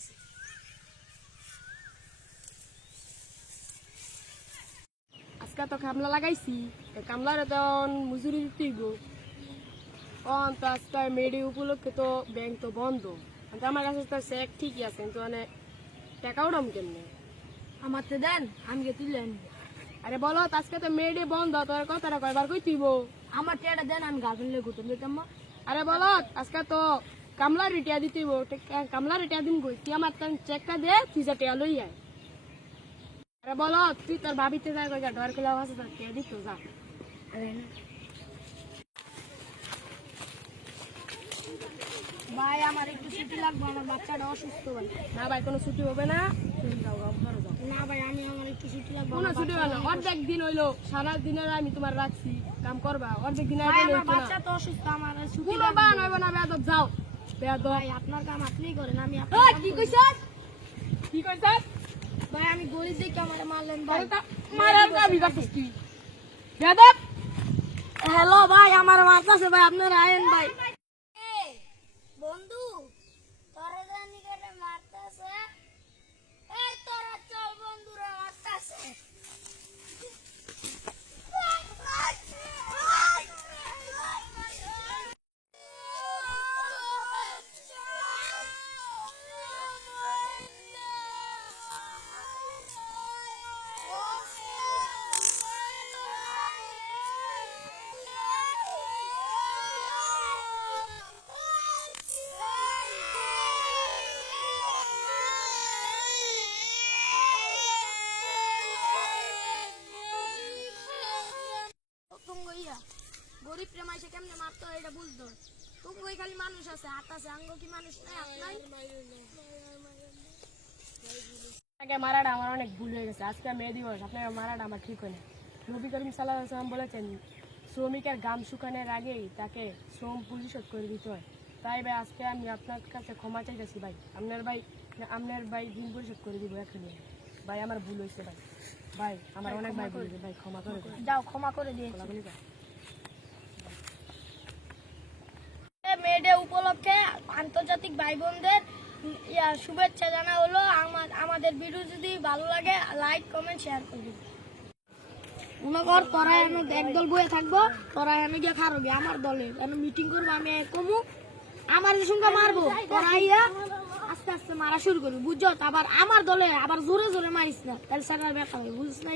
লাগাইছি। আজকে তো কামলা লাগাইছি, কামলার তখন মজুরি দিতে হইব। তো আজকে মেডি উপলক্ষে তো ব্যাংক তো বন্ধ, কিন্তু আমার কাছে তো চেক ঠিকই আছে, কিন্তু মানে টাকা উঠাম কেমনে? আমার তো দেন, আমি তুললেন। আরে বলো, আজকে তো মেডি বন্ধ, তোর কথাটা কয়বার কই তুইব? আমার টেটা দেন, আমি গার্লফ্রেন্ড লেগে ঘুরতে যেতাম। আরে বলো, আজকে তো কামলা রিটিয়া দিতে হইব, কামলা রিটিয়া দিন কই? তুই আমার চেকটা দে, তুই যা টিয়া লই আয়। আরে বলো, তুই তোর ভাবিতে যাই কই যা, ডর খেলা আছে তোর টিয়া দিত যা। ভাই আমার একটু ছুটি লাগবে, আমার বাচ্চাটা অসুস্থ ভাই। না ভাই, কোনো ছুটি হবে না, তুমি যাও, ঘরে যাও। না ভাই, আমার একটু ছুটি লাগবে। কোনো ছুটি হবে না, অর্ধেক দিন হইলো, সারা দিনের আমি তোমার রাখছি, কাম করবা, অর্ধেক দিন ভাই আমার বাচ্চা তো অসুস্থ, আমার ছুটি কোনো লাগবে। বান হইব না, বেয়াদব যাও, বেয়াদব। ভাই আপনার কাম আপনিই করেন, আমি এই, কি কইছস? কি কইছস? ভাই আমি গরিব দেখে আমার মারলেন ভাই। মারার কামি করছিস তুই, বেয়াদব। হ্যালো ভাই, আমার মারতাছে ভাই, আপনারা আয়েন ভাই। বন্ধু তোরা জানি করে মারতাছে, এই তোরা চল বন্ধুরা মারতাছে। গরিব প্রেমাইছে কেমনে মারতো এটা বুঝতো। তুমি খালি মানুষ আছে, হাত আছে, আঙ্গ কি মানুষ নাই, হাত নাই। আগে মারাটা আমার অনেক ভুল হয়ে গেছে, আজকে মে দিবস, আপনার মারাটা আমার ঠিক হয় না। নবী করিম সাল্লাল্লাহু আলাইহি ওয়াসাল্লাম বলেছেন, শ্রমিকের ঘাম শুকানোর আগেই তাকে শ্রম পরিশোধ করে দিতে হয়। তাই ভাই আজকে আমি আপনার কাছে ক্ষমা চাইতেছি ভাই, আপনার ভাই দিন পরিশোধ করে দিব এখনই। ভাই আমার ভুল হয়েছে ভাই, ভাই আমার অনেক ভাই বলেছে, ভাই ক্ষমা করে দেন। যাও ক্ষমা করে দিয়ে বলাবলি কর। মেয়েদের উপলক্ষে আন্তর্জাতিক ভাই বোনদের শুভেচ্ছা জানা হলো। আমাদের ভিডিও যদি ভালো লাগে লাইক কমেন্ট শেয়ার করবি। মনে কর তোরা একদল বয়ে থাকবো, তোরা এনে গিয়ে খারবি আমার দলে মিটিং করবো, আমি কমু আমার সঙ্গে মারবো, তোরা ইয়া আস্তে আস্তে মারা শুরু করবি, বুঝছো? আবার আমার দলে আবার জোরে জোরে মারিস না, তাহলে সারা ব্যাপার বুঝিস না।